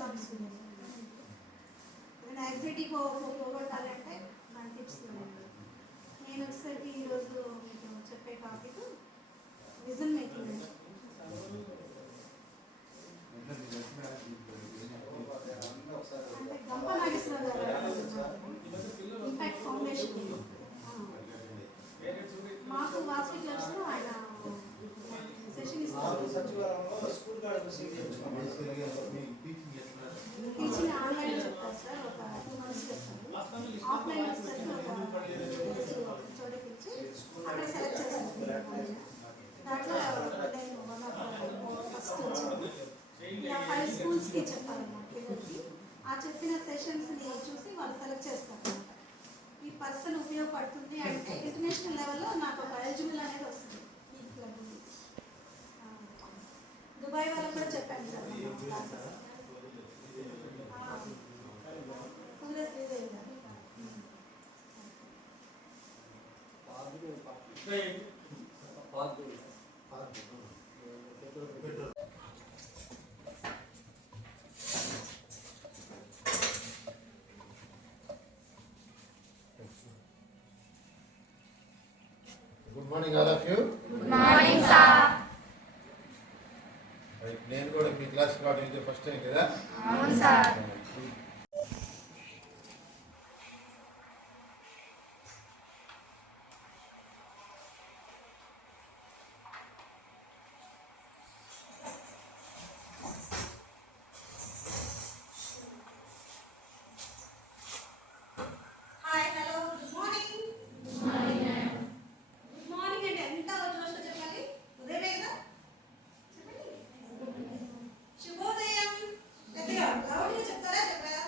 ఏదైనా యాంగ్జైటీ పోగొట్టాలంటే మన టిప్స్. నేను వచ్చేసరికి ఈరోజు మీకు చెప్పే టాపిక్ విజన్ మేకింగ్ అండి. అంటే గంప నాగేశ్వరరావు గారు ఇంపాక్ట్ ఫౌండేషన్ మాకు వాసవి క్లబ్స్లో ఆయన సెషన్ ఇస్తారు. టీచింగ్ ఆన్లైన్లో చెప్తారు సార్, ఒక 2 months చెప్తారు. ఆఫ్లైన్ వచ్చేసరికి ఒక చోట పిలిచి అక్కడ సెలెక్ట్ చేస్తారు. దాంట్లో నేను ఫస్ట్ వచ్చాను. ఇలా 5 schools చెప్పాలన్నమాట పిల్లలకి. ఆ చెప్పిన సెషన్స్ని చూసి వాళ్ళు సెలెక్ట్ చేస్తారు. ఈ పర్సన్ ఉపయోగపడుతుంది అంటే ఇంటర్నేషనల్ లెవెల్లో నాకు ఒక ఎలిజిబుల్ అనేది వస్తుంది. ఈ క్లబ్ దుబాయ్ వాళ్ళకి కూడా చెప్పాను sir classes. Good morning, all of you. Good morning, sir. Right, నేను కూడా మీ క్లాస్ రావడం ఇది ఫస్ట్ టైం కదా? అవును సార్. శుభోదయం. గట్టిగా లౌడ్గా చెప్తారా? చెప్పరా?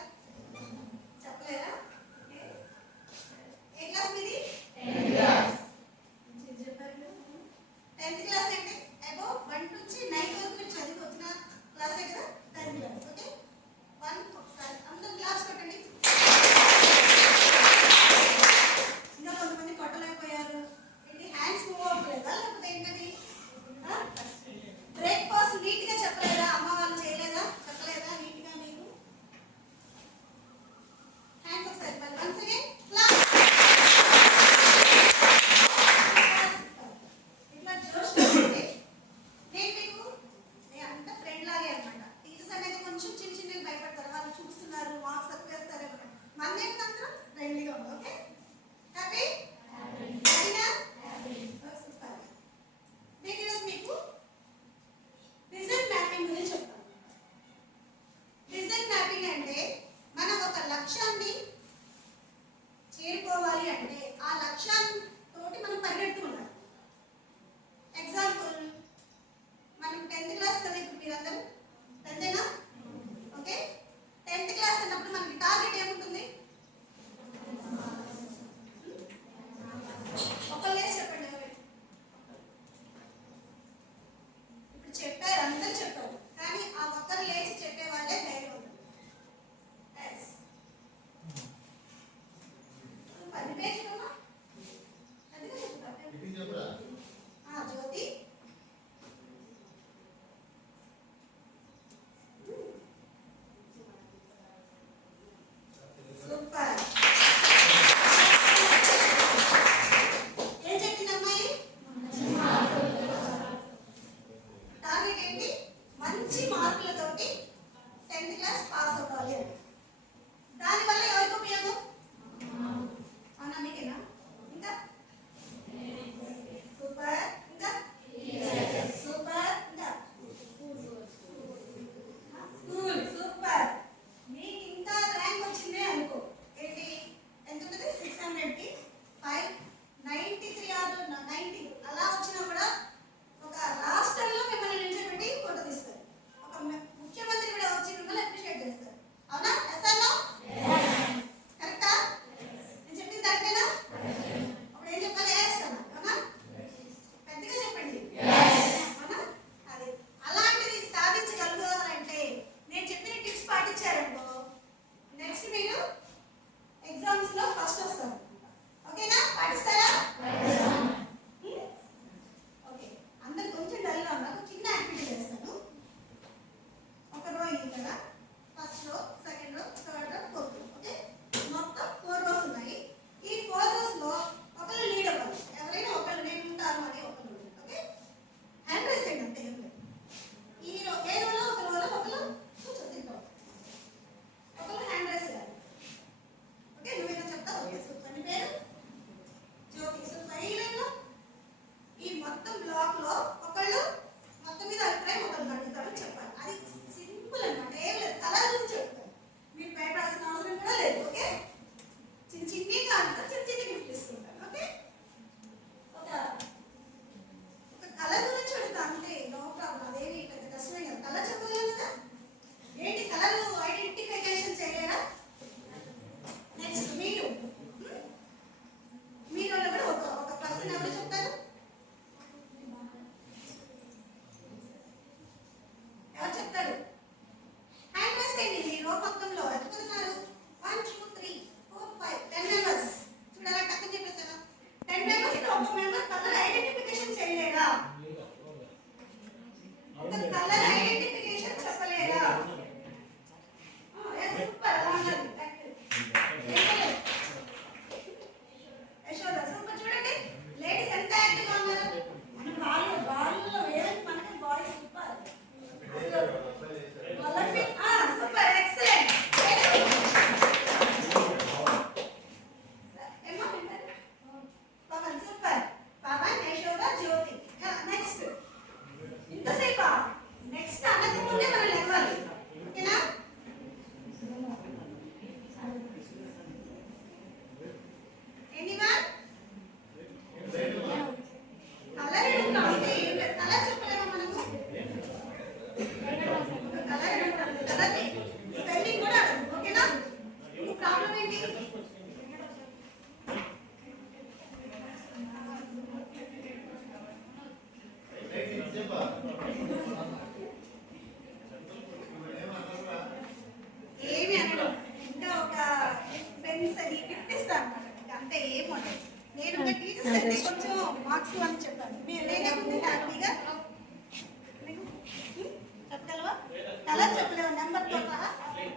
చెప్పలేము నెంబర్తో సహా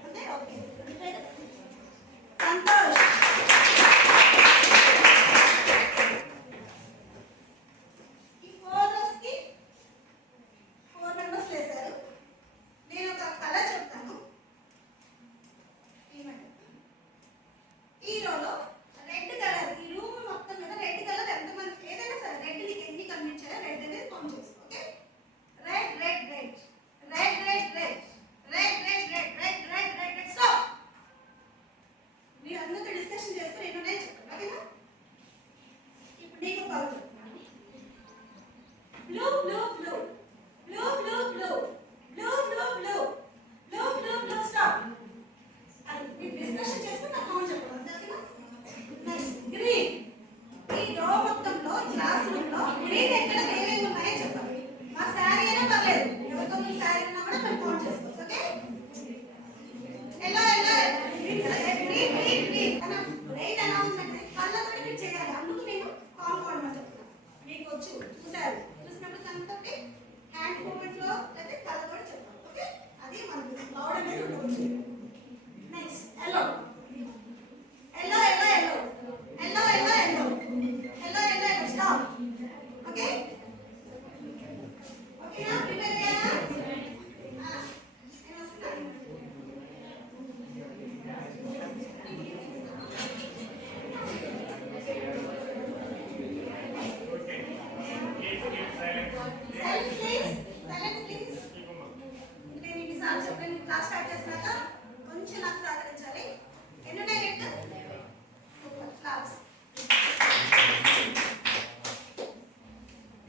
అంటే ఓకే సంతోష్ ఈ 4 rows కి 4 members వేశారు. నేను ఒక కలర్ చెప్తాను. ఈ రోలో రెడ్ కలర్ ఈ రూమ్ మొత్తం మీద రెడ్ కలర్ ఎంతమంది ఏదైనా సరే రెడ్ నీకు ఎన్ని కనిపించాయో రెడ్ అనేది కౌంట్ చేసుకో. Okay red red red red red red red red red red red red red stop. మీరు అందరితో డిస్కషన్ చేస్తే నేను నేను చెప్పండి. ఓకేనా ఇప్పుడు నీకు కలర్ చెప్తున్నాను. Blue blue blue blue blue blue blue blue blue blue blue blue stop. అది మీరు డిస్కషన్ చేస్తే నాకు కౌంట్ చెప్పండి. Next green. ఈ రో మొత్తంలో క్లాస్ రూమ్ లో గ్రీన్ ఎక్కడ ఏమేమి ఉన్నాయో చెప్పండి. మా శారీ అయినా పర్లేదు, ఎవరితో మీ శారీ ఉన్నా కూడా మేము కౌంట్ చేసుకోవచ్చు. Okay yellow yellow green green green green అన్న రైట్ ఎలా ఉందంటే కళ్ళతో మీరు చేయాలి. అందుకు నేను కాంపౌండ్ అని చెప్తున్నాను. మీకు వచ్చి చూసారు చూసినప్పుడు కనుక హ్యాండ్ మూమెంట్ లో అయితే కళ్ళతో చెప్పాలి. ఓకే అది మనకి లౌడ్ అనేది ఉంటుంది. Next yellow yellow yellow yellow yellow yellow yellow yellow yellow yellow stop. Okay ఓకేనా ప్రిపేర్ అయ్యారా? నేను వస్తున్నాను. Silence please silence please. నేను ఇన్నిసార్లు చెప్పాను క్లాస్ స్టార్ట్ చేసినాక కొంచెం నాకు సహకరించాలి. ఎన్ని ఉన్నాయి రెడ్ క్లాస్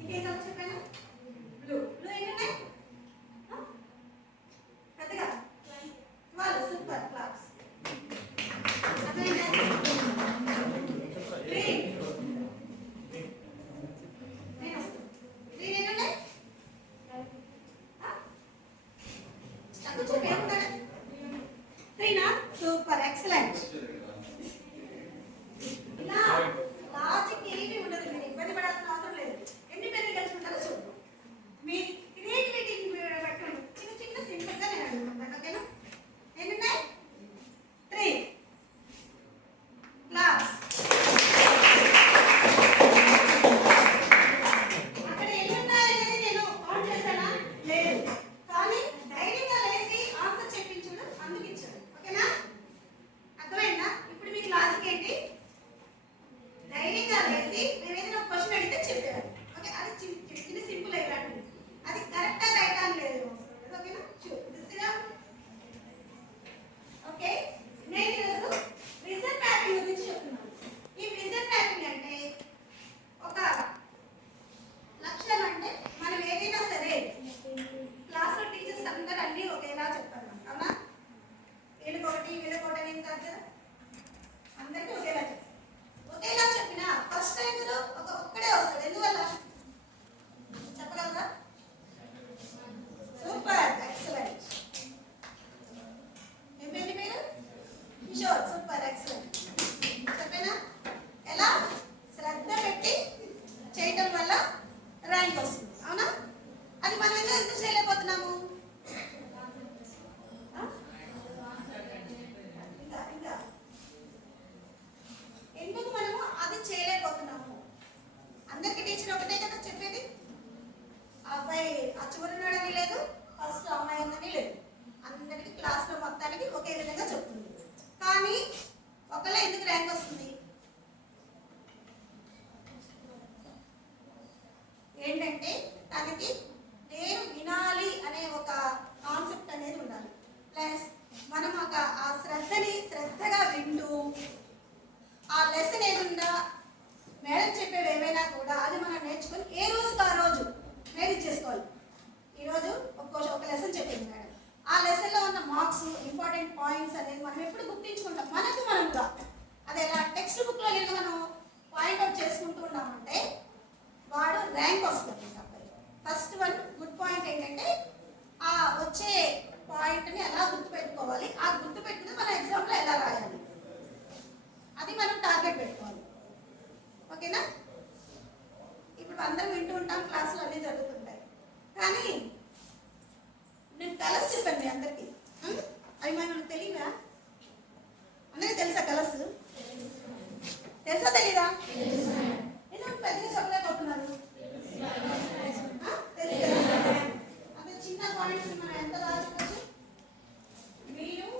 ఇంకేం కలర్ చెప్పాను? బ్లూ బ్లూ ఎన్ని ఉన్నాయి పెద్దగా వాళ్ళు సూపర్ క్లాస్. గ్రీన్ గ్రీన్ ఎన్ని ఉన్నాయి చెప్పి ఏముంటాడు? గ్రీనా సూపర్ ఎక్సలెంట్. ఇలా లాజిక్ ఏమీ ఉండదు. మీరు ఇబ్బంది పడాల్సిన అవసరం లేదు. ఎన్ని పేర్లు కలిసి ఉంటారో చూద్దాం. మీ క్రియేటివిటీని పెట్టండి. చిన్న చిన్న సింపుల్ గా నేను అడుగుతాను. ఓకేనా ఎన్ని ఉన్నాయి? 3 క్లాస్. అక్కడ ఎన్ని ఉన్నాయనేది నేను కౌంట్ చేశానా? లేదు. కానీ ధైర్యంగా లేచి ఆన్సర్ చెప్పించుడు అందుకు ఇచ్చాడు. ఓకేనా అర్థమైందా? ఇప్పుడు మీకు లాజిక్ ఏంటి? ధైర్యంగా లేచి మేము ఏదైనా ఒక క్వశ్చన్ అడిగితే చెప్పారు. ఓకే అది చిన్న సింపుల్ అయిపోయింది. అది కరెక్టా రైట్ అని లేదు. ఓకేనా ఓకే నేను ఈరోజు విజన్ మ్యాపింగ్ గురించి చెప్తున్నాను. ఈ విజన్ మ్యాపింగ్ అంటే ఒక లక్ష్యం అంటే మనం ఏదైనా సరే క్లాస్లో టీచర్స్ అందరూ అన్నీ ఒకేలా చెప్తారు. అవునా వీళ్ళకొకటి వీళ్ళకొకటి అని కాదు కదా, అందరికీ ఒకేలా చెప్తారు. ఒకేలా చెప్పినా ఫస్ట్ టైం ఒక్కడే వస్తాడు. ఎందువల్ల చెప్పగలరా? Super excellent. ఏం పేరు మీరు? Kishore super excellent. చెప్పేనా ఎలా శ్రద్ధ పెట్టి చేయటం వల్ల ర్యాంక్ వస్తుంది. అవునా అది మనం ఎందుకు చేయలేకపోతున్నాము? ఇంకా ఎందుకు మనము అది చేయలేకపోతున్నాము? అందరికి టీచర్ ఒకటే కదా చెప్పేది. అబ్బాయి అచ్చుకున్నాడని లేదు, ఫస్ట్ అమ్మాయి ఉందని లేదు. అందరికి క్లాస్లో మొత్తానికి ఒకే విధంగా చెప్తుంది. కానీ ఒకళ్ళ ఎందుకు ర్యాంక్ వస్తుంది? ఏంటంటే తనకి నేను వినాలి అనే ఒక కాన్సెప్ట్ అనేది ఉండాలి. ప్లస్ మనం ఆ శ్రద్ధగా వింటూ ఆ లెసన్ ఏదుందా మేడం చెప్పేవి ఏమైనా కూడా అది మనం నేర్చుకొని ఏ రోజుకి ఆ రోజు మేనేజ్ చేసుకోవాలి. ఈరోజు ఒక లెసన్ చెప్పింది మేడం, ఆ లెసన్లో ఉన్న మార్క్స్ ఇంపార్టెంట్ పాయింట్స్ అనేది మనం ఎప్పుడు గుర్తించుకుంటాం. మనకుగా అది ఎలా టెక్స్ట్ బుక్లో కనుక మనం పాయింట్అవుట్ చేసుకుంటూ ఉన్నామంటే వాడు ర్యాంక్ వస్తుంది. ఫస్ట్ వన్ గుడ్ పాయింట్ ఏంటంటే ఆ వచ్చే పాయింట్ని ఎలా గుర్తుపెట్టుకోవాలి, ఆ గుర్తుపెట్టుకుని మన ఎగ్జామ్లో ఎలా రాయాలి, అది మనం టార్గెట్ పెట్టుకోవాలి. ఓకేనా ఇప్పుడు అందరం వింటూ ఉంటాం, క్లాసులు అన్నీ జరుగుతుంటాయి. కానీ నేను కలర్స్ చెప్పాను మీ అందరికీ. అవి మనకు తెలియదా? అందరికీ తెలుసా కలర్స్? తెలుసా తెలీదా? ఎందుకు పెద్దగా చెప్పలేకపోతున్నారు? తెలుసు కదా? అంటే చిన్న పాయింట్స్ మనం ఎంత రాసుకోవచ్చు? మీరు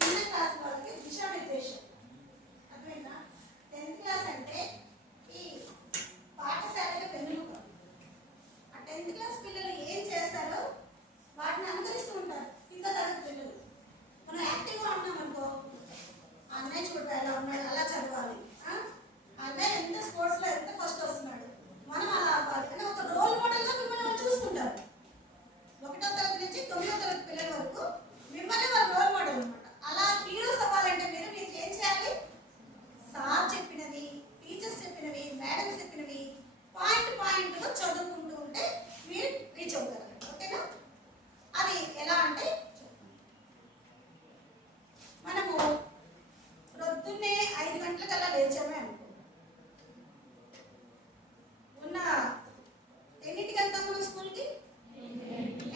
చిన్న క్లాస్ వాళ్ళకి దిశానిర్దేశం అర్థమైందా? 10th క్లాస్ అంటే ఈ పాఠశాలలో వెన్నుముక. ఆ 10th క్లాస్ పిల్లలు ఏం చేస్తారో వాటిని అనుకరిస్తూ ఉంటారు కింద తరగతి పిల్లలు. మనం యాక్టివ్గా ఉన్నాం అనుకో, అన్నయ్య చూడ ఎలా ఉన్నాడు అలా చదవాలి, అన్నయ్య ఎంత స్పోర్ట్స్లో ఎంత ఫస్ట్ వస్తున్నాడు మనం అలా అవ్వాలి అని ఒక రోల్ మోడల్గా మిమ్మల్ని వాళ్ళు చూసుకుంటారు. 1వ తరగతి నుంచి 9వ తరగతి పిల్లల వరకు మిమ్మల్ని వాళ్ళు రోల్ మోడల్ అనమాట. అలా హీరోస్ అవ్వాలంటే మీరు ఏం చేయాలి? సార్ చెప్పినవి, టీచర్స్ చెప్పినవి, మేడమ్స్ చెప్పినవి పాయింట్గా చదువుకుంటూ ఉంటే మీరు రీచ్ అవుతారు. ఓకేనా? అది ఎలా అంటే మనము పొద్దున్నే 5 గంటలకల్లా లేచామే అనుకో, ఉన్న ఎన్నింటికి వెళ్తాం మనం స్కూల్కి?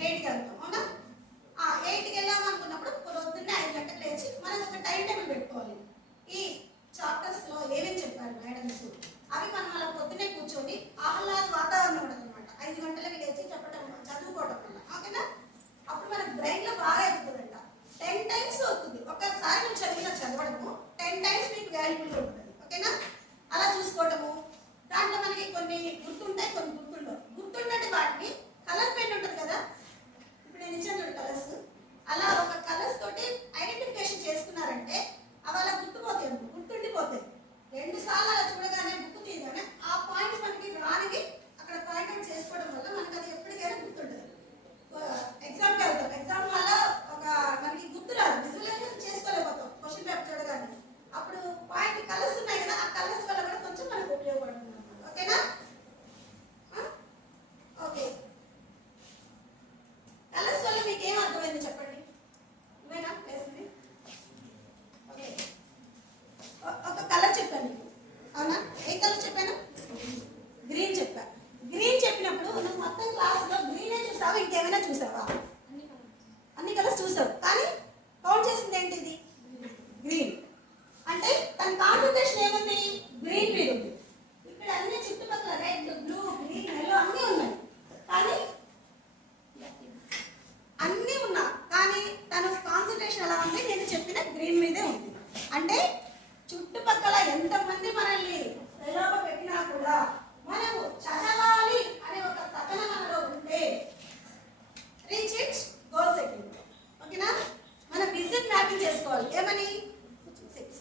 8కి వెళ్తాం, అవునా? 8కి వెళ్ళాము అనుకున్నప్పుడు పొద్దున్నే 5 గంటలకు లేచి మనం ఒక టైం టేబుల్ పెట్టుకోవాలి. ఈ చాప్టర్స్లో ఏమేమి చెప్పారు మేడమ్స్ అవి మనం అలా పొద్దున్నే కూర్చొని ఆహ్లాద వాతావరణం ఉండదు అనమాట. 5 గంటలకి లేచి చెప్పడం చదువుకోవడం వల్ల, ఓకేనా? అప్పుడు మన బ్రెయిన్లో బాగా ఎక్కుతుందంట. 10 టైమ్స్ అవుతుంది ఒకసారి నువ్వు చదవడము, 10 టైమ్స్ మీకు వాల్యుబుల్గా ఉంటుంది. ఓకేనా? అలా చూసుకోవటము. దాంట్లో మనకి కొన్ని గుర్తుంటాయి, కొన్ని గుర్తుండవు. గుర్తుండే వాటిని కలర్ పెన్ ఉంటుంది కదా, ఇప్పుడు నేను ఇచ్చాను కలర్స్, అలా ఒక కలర్స్ తోటి ఐడెంటిఫికేషన్ చేసుకున్నారంటే అవి అలా గుర్తుండిపోతాయి. 2 సార్లు అలా చూడగానే బుక్ తీయగానే ఆ పాయింట్స్ మనకి రానివి అక్కడ పాయింట్ అవుట్ చేసుకోవడం వల్ల మనకి అది ఎప్పటికైనా గుర్తుంటుంది. ఎగ్జామ్కి వెళ్తాం, ఎగ్జామ్ వల్ల ఒక మనకి గుర్తు రాదు, విజువలైజేషన్ చేసుకోలేకపోతాం క్వశ్చన్ పేపర్ చూడగానే. అప్పుడు పాయింట్ కలర్స్ ఉన్నాయి కదా, ఆ కలర్స్ వల్ల కూడా కొంచెం మనకు ఉపయోగపడుతుంది. ఓకేనా? ఓకే, కలర్స్ వల్ల మీకు ఏం అర్థమైంది చెప్పండి? ఇవేనా వేసింది? ఓకే, ఒక కలర్ చెప్పాను మీకు, అవునా? ఏ కలర్ చెప్పాను? గ్రీన్ చెప్పా. గ్రీన్ చెప్పినప్పుడు నువ్వు మొత్తం క్లాస్లో గ్రీనే చూసావా, ఇంకేమైనా చూసావా? అన్ని కలర్స్ చూసావు, కానీ కౌంట్ చేసింది ఏంటి? ఇది గ్రీన్. అంటే తన కాన్సన్ట్రేషన్ ఏముంది? గ్రీన్ మీద ఉంది. ఇక్కడ అన్ని చుట్టుపక్కల రెడ్, బ్లూ, గ్రీన్, ఎల్లో అన్నీ ఉన్నాయి, కానీ అన్నీ ఉన్నా కానీ తన కాన్సన్ట్రేషన్ ఎలా ఉంది? నేను చెప్పిన గ్రీన్ మీదే ఉంది. అంటే చుట్టుపక్కల ఎంతమంది మనల్ని ప్రలోభ పెట్టినా కూడా మనము చదవాలి అనే ఒక తపన మనలో ఉంటే రీచ్ ఇట్ గోల్ సెట్టింగ్. ఓకేనా? మనం విజన్ మ్యాపింగ్ చేసుకోవాలి. ఏమని? 6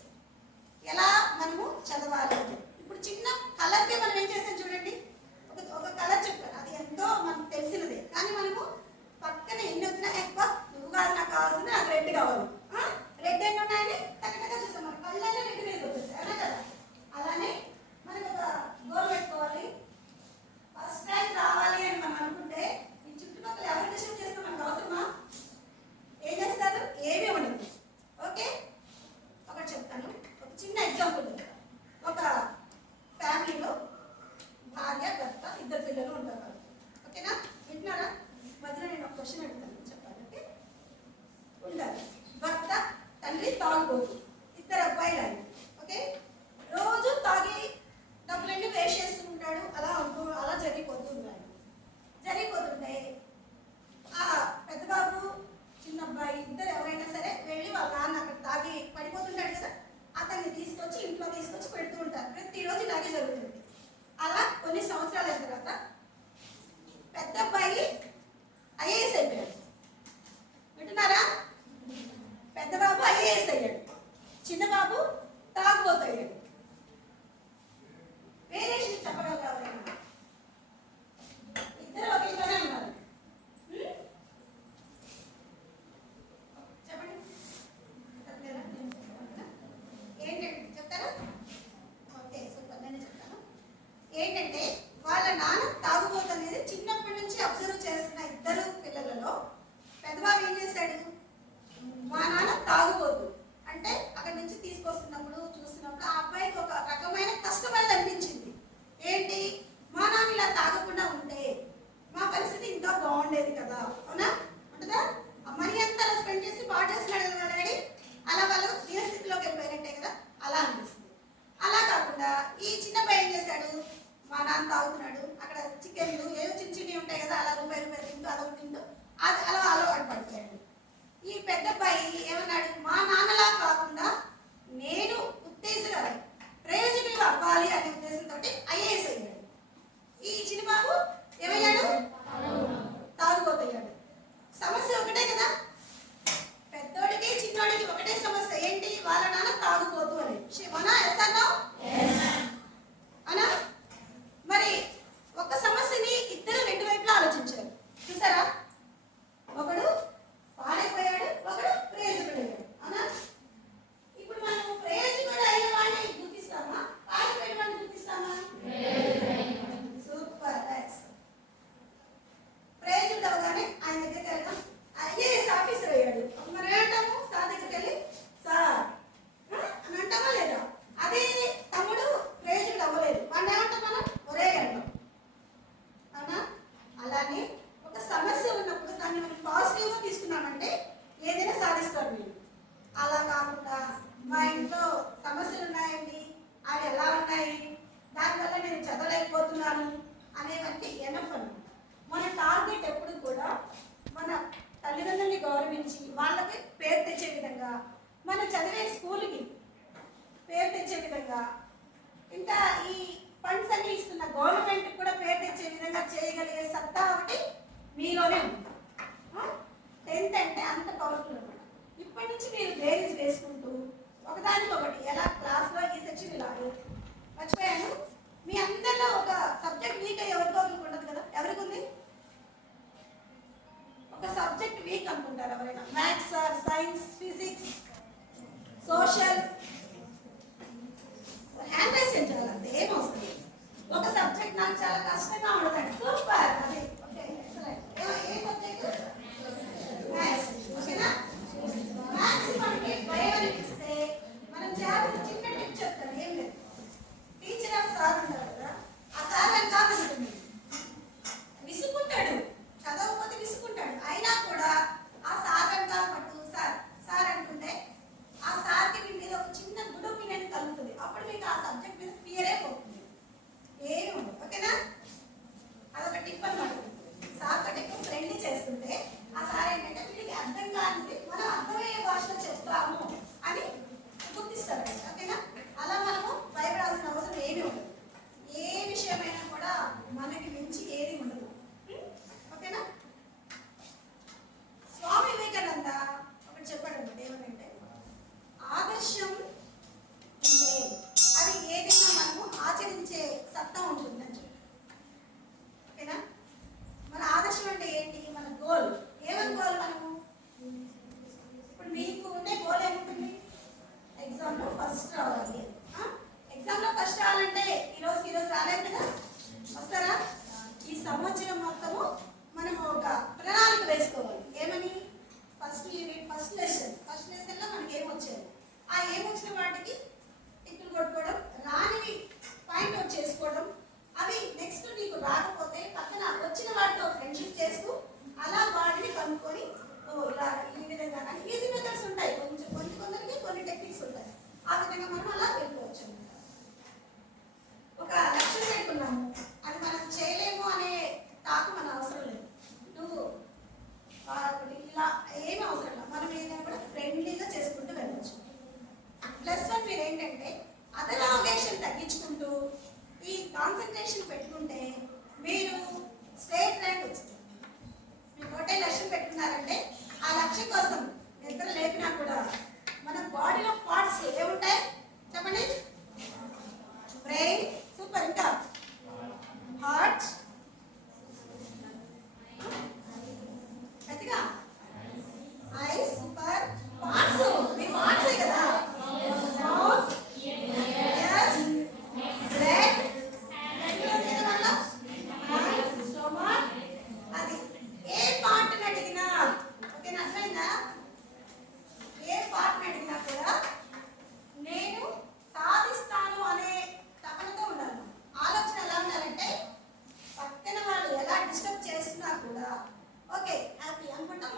ఎలా మనము చదవాలి. ఇప్పుడు చిన్న కలర్కే మనం ఏం చేసాం చూడండి, ఒక కలర్ చెప్పాను, అది ఎంతో మనకు తెలిసినదే, కానీ మనము పక్కన ఎన్ని వచ్చినా ఎక్కువ నువ్వు కాదు నాకు కావాల్సింది, నాకు రెడ్ కావాలి, రెడ్ ఎన్ని ఉన్నాయని టక్కగా చూస్తాం, మన కళ్ళనే రెడ్ మీద వచ్చేస్తాయి, అవునా కదా? అలానే మనకు ఒక గోల్ పెట్టుకోవాలి. ఫస్ట్ ర్యాంక్ రావాలి అని మనం అనుకుంటే ఈ చుట్టుపక్కల ఎవరు డిస్టర్బ్ చేస్తే మనకు అవసరమా? ఏం చేస్తారు? ఏమీ ఉండదు. ఓకే, ఒకటి చెప్తాను, ఒక చిన్న ఎగ్జాంపుల్. ఒక ఫ్యామిలీలో భార్య, భర్త, 2 పిల్లలు ఉంటారు. ఓకేనా? వింటున్నారా? మధ్యలో నేను ఒక క్వశ్చన్ అడుగుతాను, చెప్పాలి. ఓకే, ఉంటారు. భర్త, తండ్రి తాగుబోతు, 2 అబ్బాయిలు ఆయన. ఓకే, రోజు తాగి డబ్బులన్నీ వేస్ట్ చేస్తూ ఉంటాడు. అలా జరిగిపోతుంటే ఆ పెద్ద బాబు, చిన్న అబ్బాయి ఇద్దరు ఎవరైనా సరే వెళ్ళి వాళ్ళ నాన్న అక్కడ తాగి పడిపోతుంటాడు కదా, అతన్ని తీసుకొచ్చి ఇంట్లో తీసుకొచ్చి పెడుతూ ఉంటారు. ప్రతిరోజు ఇలాగే జరుగుతుంది. అలా కొన్ని సంవత్సరాల తర్వాత పెద్ద అబ్బాయి ఐఏఎస్ అయిపోయాడు. వింటున్నారా? పెద్ద బాబు ఐఏఎస్ అయ్యాడు, చిన్న బాబు తాగుబోతయ్యాడు. వేరియేషన్ చెప్పగలరా? ఇద్దరు ఒక ఇంట్లోనే ఉన్నారు. చెప్పండి, ఏంటంటే చెప్తారా? ఓకే, సూపర్, నేను చెప్తాను. ఏంటంటే వాళ్ళ నాన్న తాగుబోతు అనేది చిన్నప్పటి నుంచి అబ్జర్వ్ చేస్తున్న 2 పిల్లలలో పెద్దబాబు ఏం చేశాడు? మా నాన్న తాగుబోతు అంటే అక్కడి నుంచి తీసుకొస్తున్నప్పుడు చూస్తున్నప్పుడు ఆ అబ్బాయికి ఒక రకమైన కష్టమైనది అనిపించింది. ఏంటి? మా నాన్న ఇలా తాగకుండా ఉంటే మా పరిస్థితి ఇంకా బాగుండేది కదా, అవునా? ఉంటుందా? వాళ్ళ నాన్న తాగుబోతు అని. అవునా? Yes or no? అనా? మరి ఒక సమస్యని ఇద్దరు రెండు వైపులా ఆలోచించారు. చూసారా? ఒకడు పాడైపోయాడు, ఒకడు ప్రయోజకుడయ్యాడు. అవునా? ఇప్పుడు మనం ప్రయోజకుడు అయిన వాడిని గుర్తిస్తామా, పాడైపోయిన వాడిని గుర్తిస్తామా? సూపర్. ప్రయోజకుడు అవగానే ఆయన దగ్గరికి వెళ్తాం. ఐఏఎస్ ఆఫీసర్ అయ్యాడు. మరి ఏమంటాము? సార్ దగ్గరికి వెళ్ళి సార్ అని అంటామా లేదా? అదే తమ్ముడు ప్రయోజకుడు అవ్వలేదు, వాడిని ఏమంటాం మనం? ఒరే అంటాం. అవునా? అలానే ఒక సమస్య ఉన్నప్పుడు దాన్ని మనం పాజిటివ్గా తీసుకున్నామంటే ఏదైనా సాధిస్తారు మీరు. అలా కాకుండా మా ఇంట్లో సమస్యలు ఉన్నాయండి, అవి ఎలా ఉన్నాయి, దానివల్ల నేను చదవలేకపోతున్నాను అనేవంటి ఎనఫ్ అన్నమాట. మన టార్గెట్ ఎప్పుడు కూడా మన తల్లిదండ్రుల్ని గౌరవించి వాళ్ళకి పేరు తెచ్చే విధంగా, మనం చదివే స్కూల్కి పేరు తెచ్చే విధంగా, ఇంకా ఈ ఫండ్స్ అన్ని ఇస్తున్న గవర్నమెంట్ కూడా పేరు తెచ్చే విధంగా చేయగలిగే సత్తా ఒకటి మీలోనే ఉంది. 10th అంటే అంత పవర్ఫుల్ అనమాట. ఇప్పటి నుంచి మీరు బేరీస్ వేసుకుంటూ ఒకదానికొకటి ఎలా క్లాస్లో ఈ సెక్షన్ ఇలా మర్చిపోయాను. మీ అందరిలో ఒక సబ్జెక్ట్ వీక్ ఎవరికో ఉండదు కదా? ఎవరికి ఉంది? ఒక సబ్జెక్ట్ వీక్ అనుకుంటారు ఎవరైనా? Maths, science, physics, social, hand raise చేయాలి అంతే, ఏమవసరం. ఒక సబ్జెక్ట్ నాకు చాలా కష్టంగా ఉండదండి. సూపర్. అదే ఓకే, ఎక్సలెంట్. ఏ సబ్జెక్ట్? మ్యాథ్స్. ఓకేనా? మ్యాథ్స్ మనకి భయం అనిపిస్తే మనం చేయాల్సిన చిన్న టిప్ చెప్తాను. ఏం లేదు, టీచర్ ఆఫ్ సార్ ఉంటారు కదా, ఆ సార్ అని కాదు విసుకుంటాడు, చదవకపోతే విసుకుంటాడు. అయినా కూడా ఆ సార్ అంటారు పట్టు సార్ సార్ అంటుంటే ఆ సార్కి మీ మీద ఒక చిన్న గుడ్ ఒపీనియన్ కలుగుతుంది. అప్పుడు మీకు ఆ సబ్జెక్ట్ మీద ఫియరే పోతుంది, ఏమి ఉండదు. ఓకేనా? అదొక టిప్ అనమాట. సార్ తోటి ఎక్కువ ఫ్రెండ్లీ చేస్తుంటే ఆ సార్ ఏంటంటే వీడికి అర్థం కానిది మనం అర్థమయ్యే భాషలో చెప్తాము అని గుర్తిస్తారు. ఓకేనా? అలా మనము భయపడాల్సిన అవసరం ఏమీ ఉండదు. ఏ విషయమైనా కూడా మనకి మించి ఏది ఉండదు. ఓకేనా? స్వామి వివేకానంద ఒకటి చెప్పాడు అనమాట. ఏమనంటే ఆదర్శం అంటే అది ఏదైనా మనము ఆచరించే సత్తా ఉంటుందని చెప్పి. ఓకేనా? మన ఆదర్శం అంటే ఏంటి? మన గోల్. ఏమనుకోవాలి మనము? ఇప్పుడు మీకు ఉండే గోల్ ఏముంటుంది? ఎగ్జామ్లో ఫస్ట్ రావాలి. ఎగ్జామ్లో ఫస్ట్ రావాలంటే ఈరోజు రాలేదు కదా, వస్తారా? ఈ సంవత్సరం మొత్తము మనం ఒక ప్రణాళిక వేసుకోవాలి. ఏమని? ఫస్ట్ యూనిట్, ఫస్ట్ లెసన్లో మనకి ఏమొచ్చేది, ఆ ఏమొచ్చిన వాటికి టిక్కులు కొట్టుకోవడం, రానివి పాయింట్ అవుట్ చేసుకోవడం, అవి నెక్స్ట్ నీకు రాకపోతే పక్కన వచ్చిన వాటితో ఫ్రెండ్షిప్ చేస్తూ అలా వాటిని కనుక్కొని ఇలా ఈ విధంగా ఈజీ మెథడ్స్ ఉంటాయి. కొందరికి కొన్ని టెక్నిక్స్ ఉంటాయి. ఆ విధంగా మనం అలా వెళ్ళిపోవచ్చు. ఒక లక్ష్యం పెట్టుకున్నాము, అది మనం చేయలేము అనే టాక్ మన అవసరం లేదు. నువ్వు ఇలా ఏమి అవసరం లేదు. మనం ఏదైనా కూడా ఫ్రెండ్లీగా చేసుకుంటూ వెళ్ళచ్చు. +1 మీరు ఏంటంటే అదర్ అవగేషన్ తగ్గించుకుంటూ ఈ కాన్సన్ట్రేషన్ పెట్టుకుంటే మీరు స్టేట్ ర్యాంక్ వచ్చింది. మీరు ఒకటే లక్ష్యం పెట్టుకున్నారంటే ఆ లక్ష్యం కోసం నిద్ర లేపినా కూడా మన బాడీలో పార్ట్స్ ఏముంటాయి చెప్పండి? బ్రెయిన్, సూపర్, ఇంకా హార్ట్, గట్టిగా ఐస్, సూపర్, పార్ట్స్. మీ పార్ట్సే కదా, మౌత్, ఇయర్స్, బ్రెడ్, స్టమక్. అది ఏ పార్ట్ అడిగినా, ఓకేనా? అర్థమైందా? ఏ పార్ట్ అడిగినా కూడా నేను సాధిస్తాను అనే తపనతో ఉండాలి. ఆలోచన ఎలా ఉండాలంటే పక్కన వాళ్ళు ఎలా డిస్టర్బ్ చేస్తున్నా కూడా ఓకే హ్యాపీ అనుకుంటాం.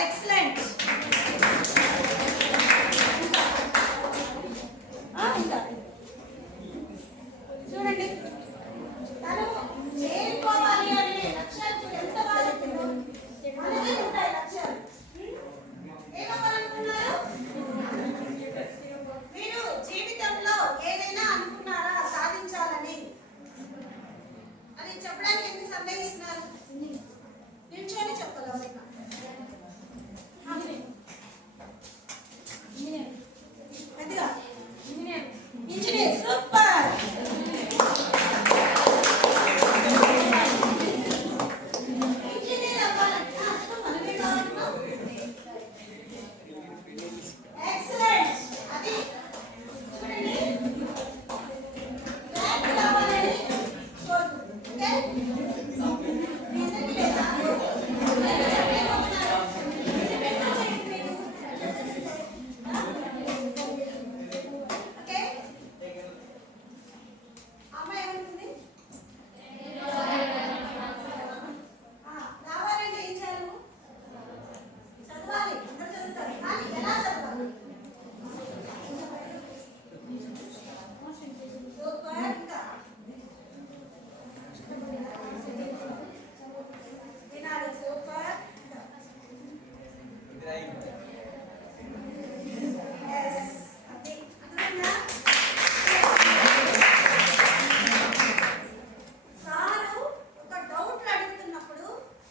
Super excellent. చూడండి తను చేరుకోవాలి అనే లక్ష్యాలు ఎంత బాగా చెప్పిందో. మనమే ఉంటాయి లక్ష్యాలు. ఏమవ్వాలనుకున్నారు మీరు? జీవితంలో ఏదైనా అనుకున్నారా సాధించాలని? అది చెప్పడానికి ఎందుకు సందేహిస్తున్నారు? నిల్చొని చెప్పగలరు. పెద్దగా ఇంజనీర్. సూపర్. ఇంజనీర్ అవ్వాలంటే మనమే కావాలన్నా ఎక్సలెంట్. అది చూడండి ర్యాంక్ రావాలని కోరుకుంటున్నాను. ఓకే మీ అందరికీ లేదా? ఓకే అమ్మాయి ఏమంటుంది? రావాలంటే ఏం చేయాలి? చదవాలి. అందరూ చదువుతారు కానీ ఎలా చదవాలి? సూపర్. ఇంకా వినాలి. సూపర్. ఎస్ అది అర్థమైందా? సారు ఒక డౌట్ అడుగుతున్నప్పుడు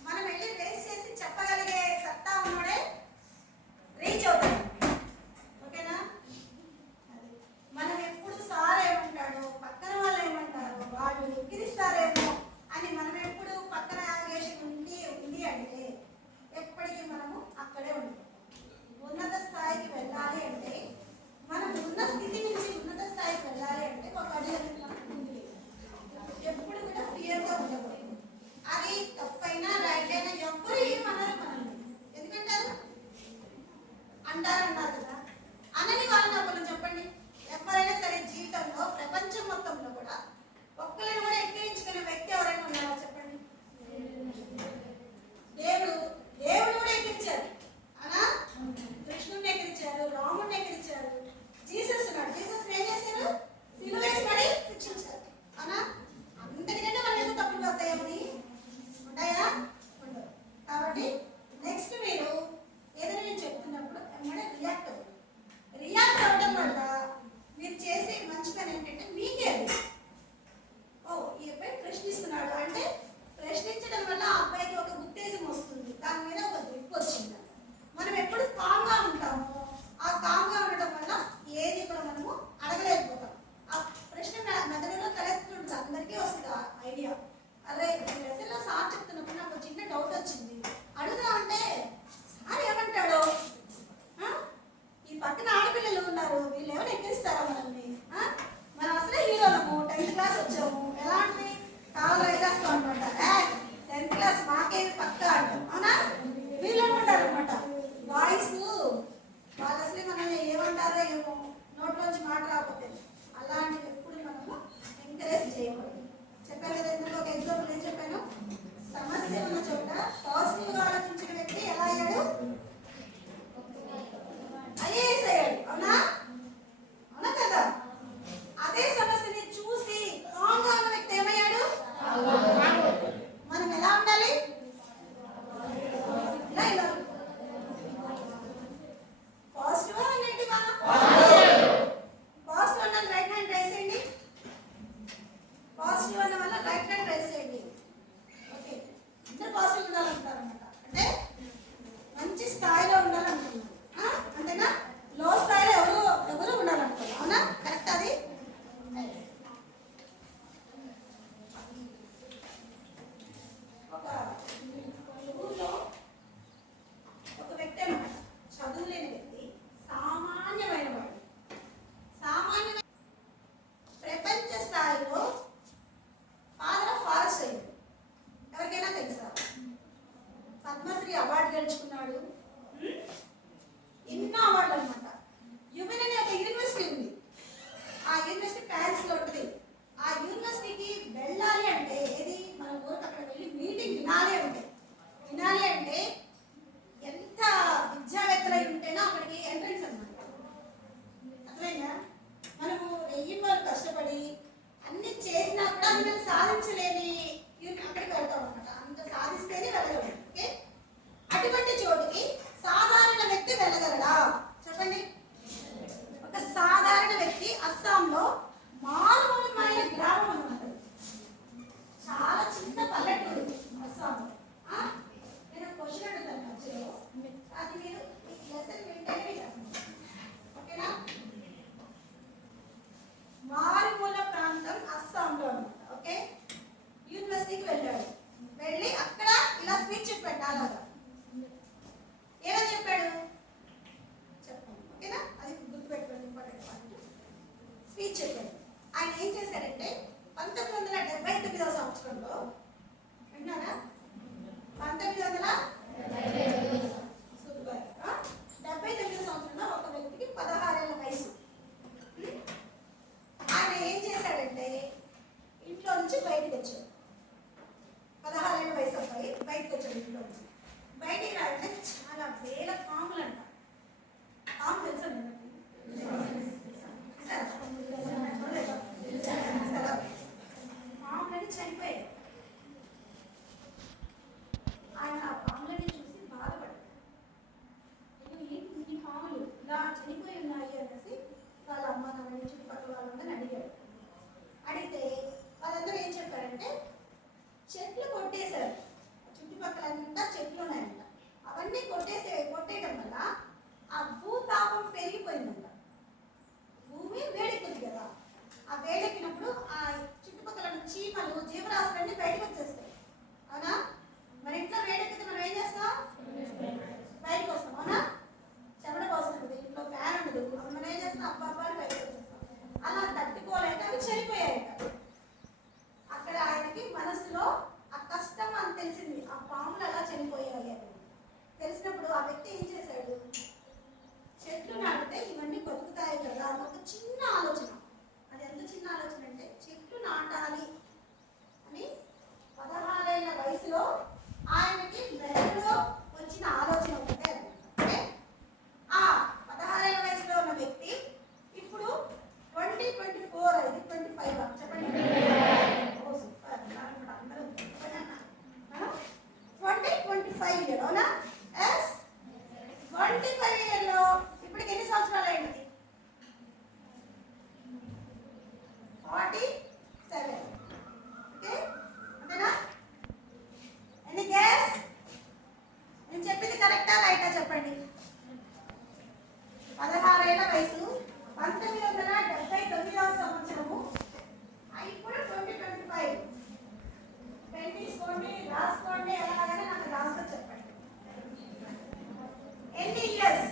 మనం వెళ్ళి రేస్ చేసి చెప్పగలిగే సత్తా ఉన్నోడే రీచ్ అవుతాం. ఓకేనా? అది మనం ఎప్పుడు సార్ ఏమంటాడో పక్కన వాళ్ళు ఏమంటారో వాళ్ళు ఎక్కిరిస్తారేమో అని మనం ఎప్పుడు పక్కన యావిగేషన్ ఉంది అంటే ఎప్పటికీ మనము అక్కడే ఉంటాం. ఉన్నత స్థాయికి వెళ్ళాలి అంటే మనం ఉన్న స్థితి నుంచి ఉన్నత స్థాయికి వెళ్ళాలి అంటే ఒక అడుగు అనేది మనకు ముందుకు ఎప్పుడు కూడా ఫియర్గా ఉండకూడదు. అది తప్పైనా రైట్ అయినా ఎవ్వరు ఏమన్నారు మనల్ని. ఎందుకంటారు అన్నారు కదా. అనని వాళ్ళని ఒకరు చెప్పండి. ఎవరైనా సరే జీవితంలో ప్రపంచం మొత్తంలో కూడా ఒక్కరిని కూడా ఎక్కిరించుకునే వ్యక్తి ఎవరైనా ఉన్నారా చెప్పండి? దేవుడు కూడా ఎక్కించారు. అనా కృష్ణుడిని ఎక్కిరించారు, రాముడిని ఎక్కిరించారు, జీసస్ ఉన్నాడు. జీసస్ ఏం చేశారు? సిలువ వేసి పడి శిక్షించారు. అనా అంతకంటే వాళ్ళు ఎందుకు తప్పులు అవుతాయని ఉంటాయా? ఉండవు. కాబట్టి నెక్స్ట్ మీరు ఏదైనా నేను చెప్తున్నప్పుడు వెంటనే రియాక్ట్ అవ్వదు. రియాక్ట్ అవ్వడం వల్ల మీరు చేసే మంచి పని ఏంటంటే మీకే అది ఈ అబ్బాయి ప్రశ్నిస్తున్నాడు అంటే ప్రశ్నించడం వల్ల ఆ అబ్బాయికి ఒక ఉద్దేశం వస్తుంది. దాని మీద ఒక గ్రిప్ వచ్చింది. మనం ఎప్పుడు కామ్గా ఉంటాము. ఆ కామ్గా ఉండడం వల్ల ఏది కూడా మనము అడగలేకపోతాం. ఆ ప్రశ్న మెదడులో తలెత్తుంటుంది. అందరికీ వస్తుంది ఆ ఐడియా. అరే లెసన్లో సార్ చెప్తున్నప్పుడు నాకు ఒక చిన్న డౌట్ వచ్చింది అడుగుదా అంటే సార్ ఏమంటాడో. ఈ పక్కన ఆడపిల్లలు ఉన్నారు, వీళ్ళు ఏమైనా ఎక్కిరిస్తారా మనల్ని? మనం అసలే హీరోలము. 10th క్లాస్ వచ్చాము. ఎలాంటి కాళ్ళు ఎగేస్తాం అనమాట. 10th క్లాస్ మాకేది పక్క అంటాం. అవునా? వీళ్ళు అనుకుంటారు అనమాట బాయ్స్ వాళ్ళు అసలే మనం ఏమంటారో ఏమో నోట్లోంచి మాట రాకపోతే. అలాంటివి ఎప్పుడు మనము ఎంకరేజ్ చేయకూడదు. చెప్పాను కదా ఇందులో ఒక ఎగ్జాంపుల్ ఏం చెప్పాను? సమస్య ఉన్న చోట పాజిటివ్గా ఆలోచించిన వ్యక్తి ఎలా అయ్యాడు? ఐఏఎస్ అయ్యాడు. అవునా? అవునా కదా? అదే సమస్యని చూసి కామ్గా ఉన్న వ్యక్తి ఏమయ్యాడు? మనం ఎలా ఉండాలి? ఇలా పాజిటివ్ నెగిటివా? పాజిటివ్ అన్న రైట్ హ్యాండ్ రైస్ చేయండి. పాజిటివ్ అన్న వల్ల రైట్ హ్యాండ్ రైస్ చేయండి. ఓకే అందరూ పాజిటివ్ ఉండాలంటారు అనమాట. అంటే మంచి స్థాయిలో ఉండాలనుకుంటున్నాను. అంతేనా? లో స్థాయిలో ఎవరు ఉండాలనుకోవాలి. అవునా? కరెక్ట్. అది ఒక ఊళ్ళో ఒక వ్యక్తి అనమాట. చదువు లేని వ్యక్తి, సామాన్యమైన వాడు. సామాన్యమైన ప్రపంచ స్థాయిలో ఫాదర్ ఆఫ్ ఫారెస్ట్ అయ్యాడు. ఎవరికైనా తెలుసా? పద్మశ్రీ అవార్డు గెలుచుకున్నాడు. ఎన్నో అవార్డులు అనమాట. యువెన్ అనే ఒక యూనివర్సిటీ ఉంది. ఆ యూనివర్సిటీ ప్యారిస్లో ఉంటుంది. ఆ యూనివర్సిటీకి వెళ్ళాలి అంటే ఏది మన ఊరికి అక్కడ వెళ్ళి మీటింగ్ వినాలి అంటే ఎంత పెరిగిపోయిందంట. భూమి వేడెక్కుతుంది కదా, ఆ వేడెక్కినప్పుడు ఆ చుట్టుపక్కల చీమలు జీవరాశులన్నీ బయటకు వచ్చేస్తాయి. అవునా? మరి ఇంట్లో వేడెక్కితే మనం ఏం చేస్తాం? బయటకు వస్తాం. అవునా? చెమట పోస్తుంది, ఇంట్లో ఫ్యాన్ ఉండదు, మనం ఏం చేస్తాం? అబ్బా అని బయటకు వచ్చేస్తాం. అలా తట్టుకోలేక అవి చనిపోయాయట. అక్కడ ఆయనకి మనసులో ఆ కష్టం అని తెలిసింది, ఆ పాములు అలా చనిపోయాయి అని తెలిసినప్పుడు ఆ వ్యక్తి ఏం చేశాడు? చెట్లు నాటితే ఇవన్నీ బతుకుతాయి కదా అని ఒక చిన్న ఆలోచన. అది ఎంత చిన్న ఆలోచన అంటే చెట్లు నాటాలి అని 16 ఏళ్ల వయసులో ఆయనకి మెదడులో వచ్చిన ఆలోచన ఒకటే. అంటే ఆ 16 ఏళ్ల వయసులో ఉన్న వ్యక్తి ఇప్పుడు 2024 అది 25 చెప్పండి. ఓ సూపర్, అందరూ 2025 ఇయర్. అవునా? ఎస్, 25 ఇయర్లో ఇప్పటికి ఎన్ని సంవత్సరాలు అయింది? 47. ఓకే, అంతేనా? ఎన్ని గెస్? నేను చెప్పింది కరెక్టా రైటా చెప్పండి. 16 ఏళ్ల వయసు, 1979వ సంవత్సరము, ఇప్పుడు 2025. పెన్ తీసుకోండి, రాసుకోండి, ఎలాగైనా నాకు ఆన్సర్ చెప్పండి. ఎన్ని ఇయర్స్?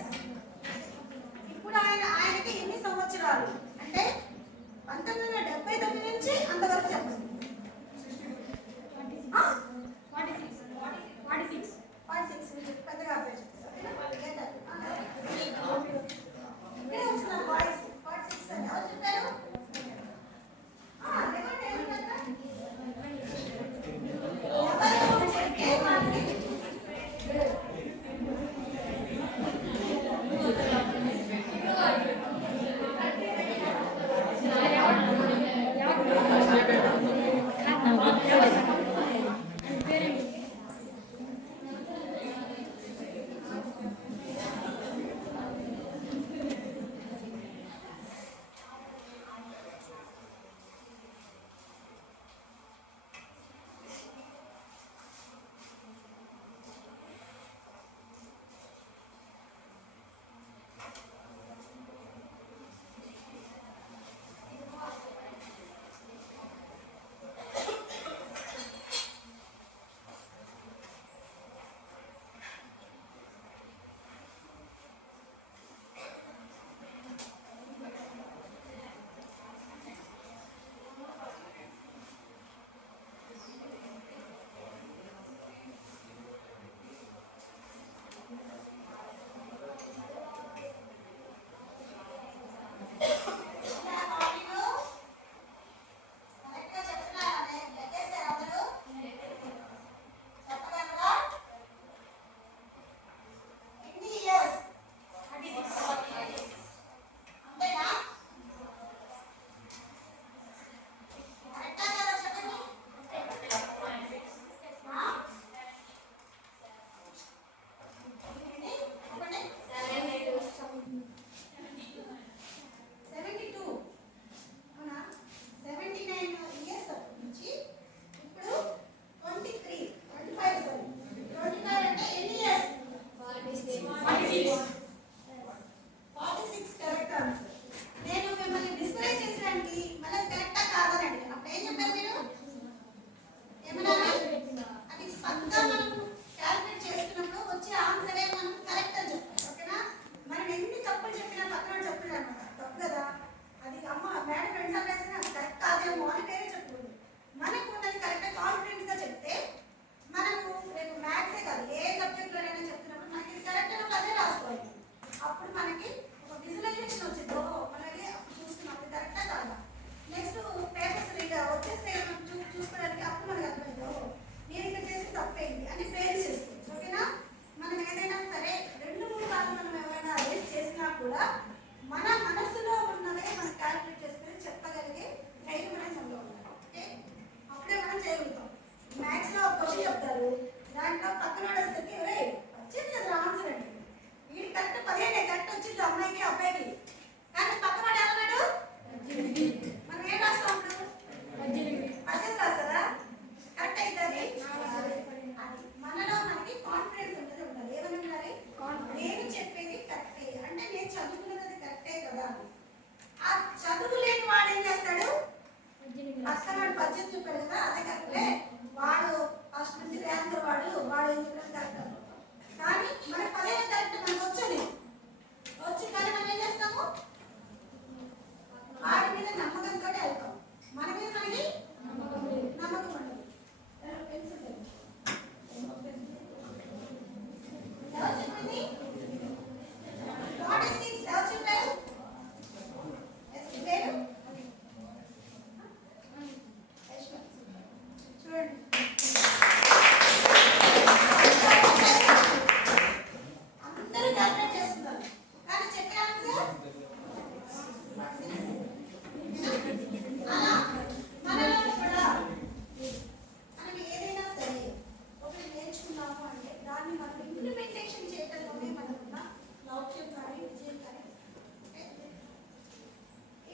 కానీ విజయం కానీ.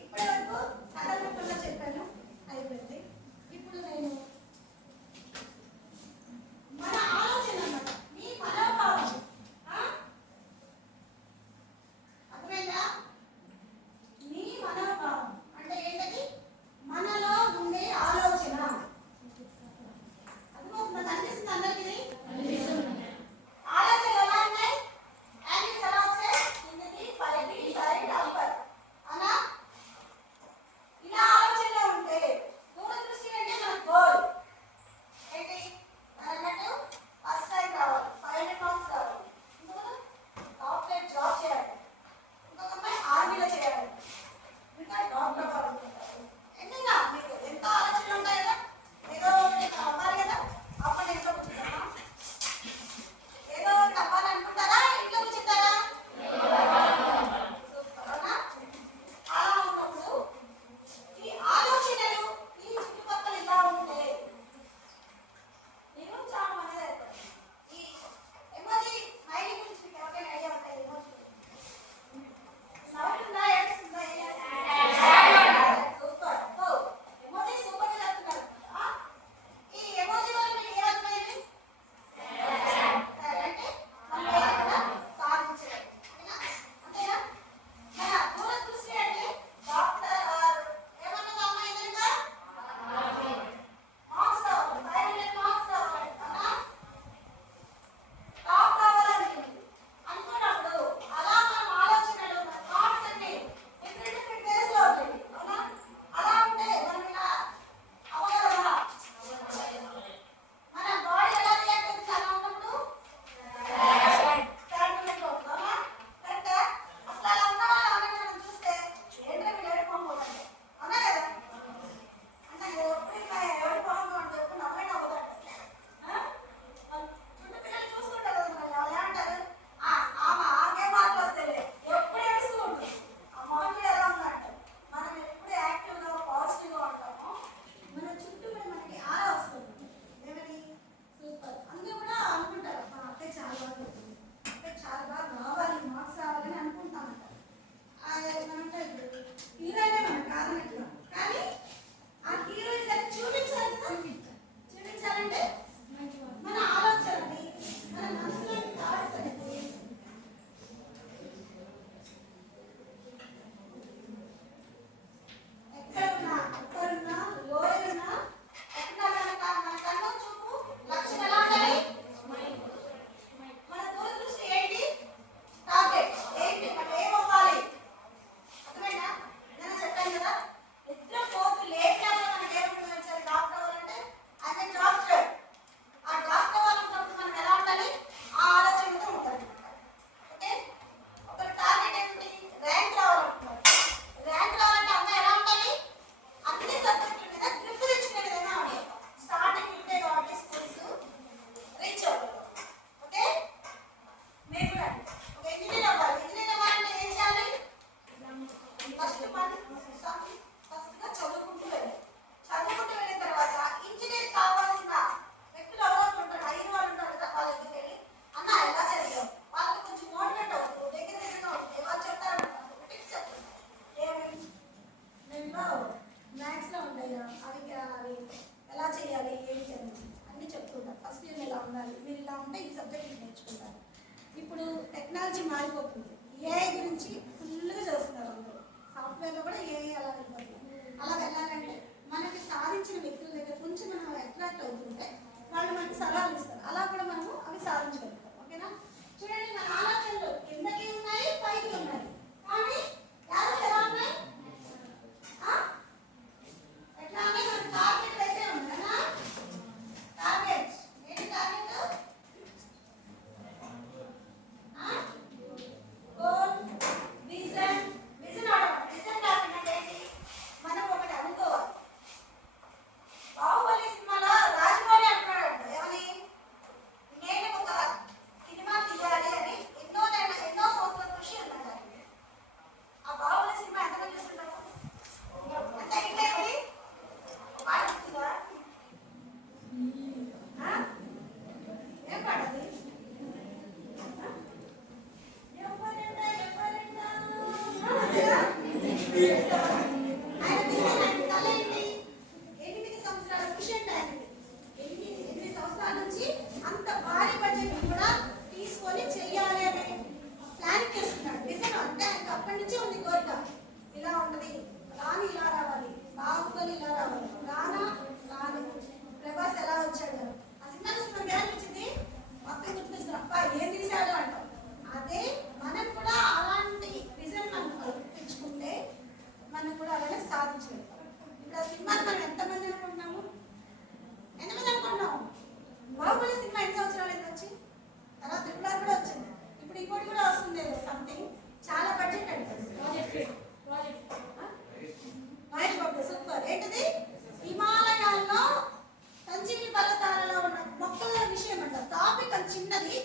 ఇప్పటి వరకు కథల రూపంలో చెప్పాను, అయిపోయింది. ఇప్పుడు నేను మన ఆలోచన అన్నమాట, మీ మనోభావం. అర్థమైందా? మీ మనోభావం అంటే ఏంటది? మనలో ఉండే ఆలోచన. అర్థమవుతుందా? కనిపిస్తుంది అందరికీ? ఆలోచనలు ఎలా ఉన్నాయి? యాంగిల్స్ ఎలా వచ్చాయి? కిందకి పైకి సైడ్ అప్పర్ అనా? ఇలా ఆలోచనలో ఉంటే దూరదృష్టి అంటే మన గోల్ ఏంటి? అన్నట్టు ఫస్ట్ టైం రావాలి, 500 మార్క్స్ రావాలి, ఇంకొక టాప్ జాబ్ చేయాలి, ఇంకొక అమ్మాయి ఆర్మీలో చేయాలి, ఇంకా డాక్టర్ కావాలనుకుంటారు. ఎన్నైనా మీకు ఎంత ఆలోచనలు ఉంటాయి కదా, ఏదో ఒకటి అవ్వాలి కదా. అప్పుడు ఇంట్లో కూర్చుంటామా? ఏదో ఒకటి అవ్వాలనుకుంటారా? ఇంట్లో కూర్చుంటారా? సూపర్ అవునా? అలా ఉన్నప్పుడు ఈ ఆలోచనలు ఈ చుట్టుపక్కల ఇలా ఉంటే నేను చాలా మంది అవుతాను. ఈ ఎమోజీ స్మైలీ గురించి మీకు ఎవరికైనా ఐడియా ఉంటాయి? ఎమోజీ నవ్వుతుందా, ఏడుస్తుందా? సూపర్. ఎమోజీ సూపర్ గా చెప్తున్నారు. ఈ ఎమోజీ వల్ల మీకు ఏమర్థమైంది? అంటే మనం ఏదైనా సాధించగలం. అంతేనా? మన దూరదృష్టి అంటే డాక్టర్ ఏమన్నా అమ్మాయి ఎదురుగా మార్క్స్ రావాలి, 500 మార్క్స్ రావాలి, టాప్ కావాలనుకుంటుంది. అనుకున్నప్పుడు అలా మనం ఆలోచనలు, మన థాట్స్ అన్ని డిఫరెంట్ వేస్ లో ఉంటాయి. అవునా? అలా ఉంటే మనం ఇలా అవ్వగలమా? మన బాడీ ఎలా రియాక్ట్ అవుతుంది అలా ఉన్నప్పుడు? శాంతిగా ఉంటుంది. అవునా? కరెక్టా? అసలు అలా ఉన్న వాళ్ళు ఎవరైనా మనం చూస్తే ఏంటో మీరు ఏడుకోకపోతుంది. అవునా కదా? అంటే ఎప్పుడు ఇంకా ఏడుకోవడం అంటే ఎప్పుడు నవ్వే నవ్వుతాడు. చుట్టూ పిల్లలు చూసుకుంటారు కదా, మరి వాళ్ళు ఏమంటారు? ఆమె ఆగే మార్కులు వస్తాయి, ఎప్పుడు ఏడుస్తూ ఉంటుంది, ఆ మొహం కూడా ఎలా ఉందంటే. మనం ఎప్పుడు యాక్టివ్గా పాజిటివ్గా ఉంటామో మన చుట్టూ కూడా మనకి ఆరా వస్తుంది. ఏమని? సూపర్. అందరూ కూడా అనుకుంటారు, మా అక్కయ్య చాలా బాగా చెప్తుంది, అక్కయ్య చాలా బాగా రావాలి, మార్క్స్ రావాలని అనుకుంటామంట. ఏమంటే హీరోనే మనం కాదనట్లా, కానీ ఆ హీరోయిజం చూపించాలి కదా. చూపించాలంటే మన ఆలోచనని, మన మనసులోని థాట్స్ అనేది ఎక్కడున్నా లోయలున్నా ఎక్కడ కనుక మన కన్ను చూపు లక్ష్యం ఎలా ఉండాలి? మన దూరదృష్టి ఏంటి? టార్గెట్ ఏంటి? మనం ఏమవ్వాలి? అర్థమైనా? నేను చెప్పాను కదా, నిద్ర పోతు లేట్గా మనకి ఏముంటుంది? వచ్చారు డాక్టర్ అవ్వాలంటే అదే డాక్టర్. ఆ డాక్టర్ అవ్వాలన్నప్పుడు మనం ఎలా ఉండాలి? ఆ ఆలోచనతో ఉండాలి. ఓకే? ఒక టార్గెట్ ఏంటి? ర్యాంక్ రావాలనుకుంటున్నారు. ర్యాంక్ రావాలంటే అమ్మాయి ఎలా ఉండాలి? అన్ని సబ్జెక్టుల మీద గ్రిప్ తెచ్చుకునే విధంగా ఉండాలి. స్టార్టింగ్ ఉంటే కాబట్టి స్కూల్స్ రీచ్ అవ్వాలి. ఓకే? మీరు కూడా ఒక ఇంజనీర్ అవ్వాలి. ఇంజనీర్ అవ్వాలంటే ఏం చేయాలి? ఫస్ట్గా చదువుకుంటూ వెళ్ళాలి. చదువుకుంటూ వెళ్ళిన తర్వాత ఇంజనీర్ కావాల్సిన వ్యక్తులు ఎవరైనా ఉంటారు, ఐదు వాళ్ళు ఉంటారు కదా, వాళ్ళ దగ్గరికి వెళ్ళి అన్న ఎలా చదివాం, వాళ్ళకి కొంచెం మోటివేట్ అవుతుంది, దగ్గరగా ఉంటుంది. వాళ్ళు చెప్తారన్నమాట, టిప్స్ చెప్తారు. ఏమి దీంట్లో మ్యాథ్స్లో ఉంటాయి, అవి ఎలా చేయాలి, ఏం చేయాలి అన్నీ చెప్తుంటారు. ఫస్ట్ ఇయర్ ఎలా ఉండాలి, మీరు ఇలా ఉంటే ఈ సబ్జెక్ట్ నేర్చుకుంటారు. ఇప్పుడు టెక్నాలజీ మారిపోతుంది, ఏఐ గురించి ఫుల్గా చేస్తున్నారు అందరూ. సాఫ్ట్వేర్లో కూడా ఏఐ అలా వెళ్ళిపోతుంది. అలా వెళ్ళాలంటే మనకి సాధించిన వ్యక్తుల దగ్గర కొంచెం మనం అట్రాక్ట్ అవుతుంటే వాళ్ళు మనకి సలహాలు ఇస్తారు. అలా కూడా మనము అవి సాధించగలుగుతాం. ఓకేనా? చూడండి, మన ఆలోచనలు కిందకి ఉన్నాయి, పైకి ఉన్నాయి, కానీ యాదవ్ ఎలా ఉన్నాయి? ఎట్లా ఉన్నాయి? మన టార్గెట్ అయితే ఉందా? టార్గెట్ ఏంటి? Target goal, vision. Vision document ఏంటి? మనం ఒకటి అనుకోవాలి. బాహుబలి సినిమాలో రాజమౌళి అంటున్నాడు, ఏమని? నేను ఒక సినిమా తీయాలి అని ఎన్నో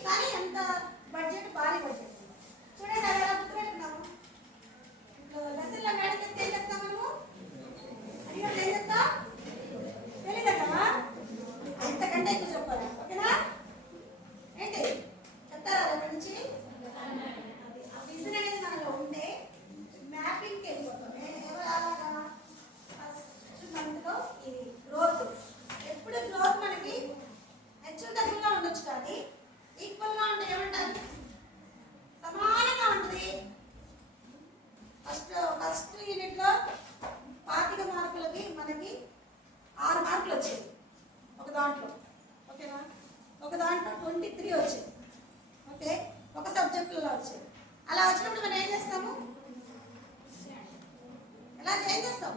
కానీ ఎంత బడ్జెట్ భారీ బడ్జెట్. చూడండి అలా గుర్తుపెట్టుకున్నాము. లెసన్లో అడిగితే ఏం చెప్తాం మనము? అడిగితే ఏం చెప్తాం? తెలీదా కదా? అంతకంటే ఎక్కువ చెప్పాలి. ఓకేనా? ఏంటి చెప్తారా అక్కడి నుంచి? ఆ విజన్ అనేది మనలో ఉంటే మ్యాపింగ్కి వెళ్ళిపోతాం. ఎవరు అలాగా ఫస్ట్ మంత్లో ఇది గ్రోత్. ఎప్పుడు గ్రోత్ మనకి హెచ్చు తగ్గులుగా ఉండొచ్చు, కానీ ఈక్వల్గా ఉంటే ఏమంటారు? సమానంగా ఉంటుంది. ఫస్ట్ యూనిట్లో 25 మార్కులకి మనకి 6 మార్కులు వచ్చేది ఒక దాంట్లో. ఓకేనా? ఒక దాంట్లో 23 వచ్చేది. ఓకే, ఒక సబ్జెక్టులో వచ్చేది. అలా వచ్చినప్పుడు మనం ఏం చేస్తాము? ఎలా ఏం చేస్తాం?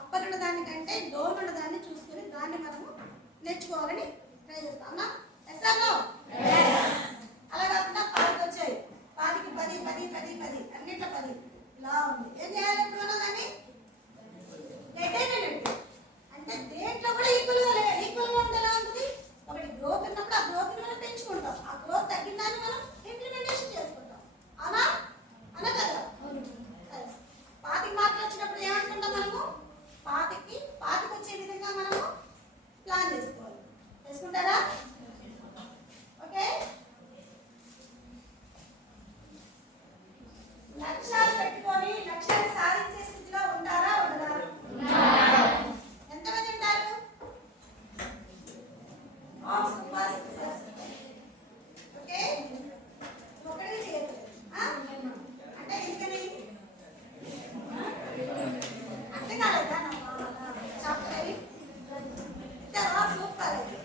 అప్పర్ ఉన్న దానికంటే డౌన్ ఉన్న దాన్ని చూసుకొని దాన్ని మనము నేర్చుకోవాలని ట్రై చేస్తాం. అమ్మా ఎస్ఆర్లో అలా కాకుండా 10 వచ్చాయి. 10కి 10 10 10 10 అన్నిట్లో 10 ఇలా ఉంది. ఏం చేయాలి? ఎప్పుడన్నా దాన్ని నెట్ అంటే దేంట్లో కూడా ఈక్వల్గా ఉంటే ఎలా ఉంటుంది? ఒకటి గ్రోత్ ఉన్నప్పుడు ఆ గ్రోత్ని మనం పెంచుకుంటాం, ఆ గ్రోత్ తగ్గిన దాన్ని మనం ఇంప్లిమెంటేషన్ చేసుకుంటాం. అవునా? అలా కదా? 25 మార్కులు వచ్చినప్పుడు ఏమనుకుంటాం మనము? 25 వచ్చే విధంగా మనము ప్లాన్ చేసుకోవాలి. చేసుకుంటారా? ఓకే, లక్ష్యాలు పెట్టుకొని లక్ష్యాన్ని సాధించే స్థితిలో ఉంటారా? ఉండరా? ఎంతమంది ఉంటారు? ఓకే, ఒకటి చేయట్లేదు అంటే ఇంకని అర్థం కాలేదా? చెప్పండి. సూపర్ అయితే.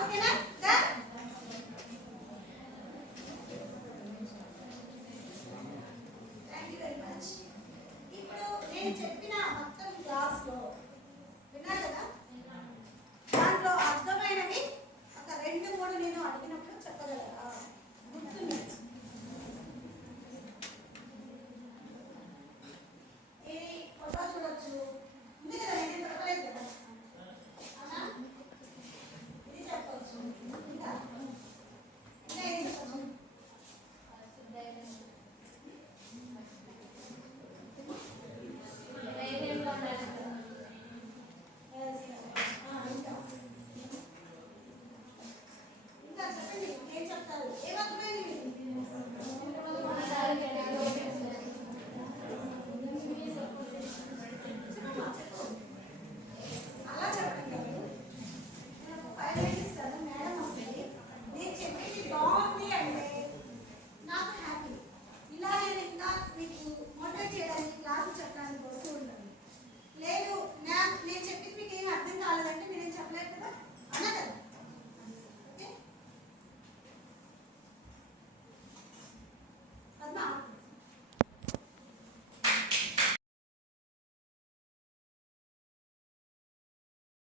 ఓకేనా? Thank you very much. ఇప్పుడు నేను చెప్పి